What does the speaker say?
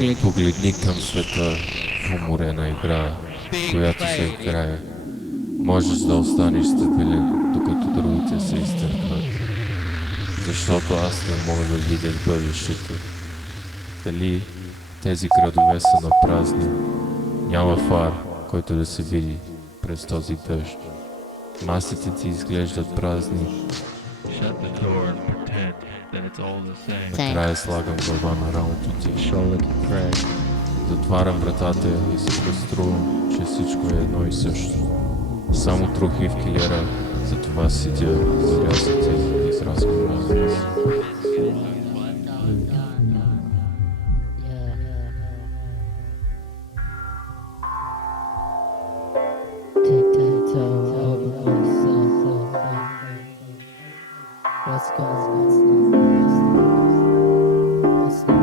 Погледни към света в уморена игра, която се играе. Можеш да останеш стабилен, докато другите се изтъркват. Защото аз не мога да видя бъдещето. Дали тези градове са на празни? Няма фар, който да се види през този дъжд. Масите ти изглеждат празни. Накрая слагам глава на рамото ти. Затварям вратата и се преструвам, че всичко е едно и също. Само трохи в килера, затова седя с рязите и с разговора. What's going on?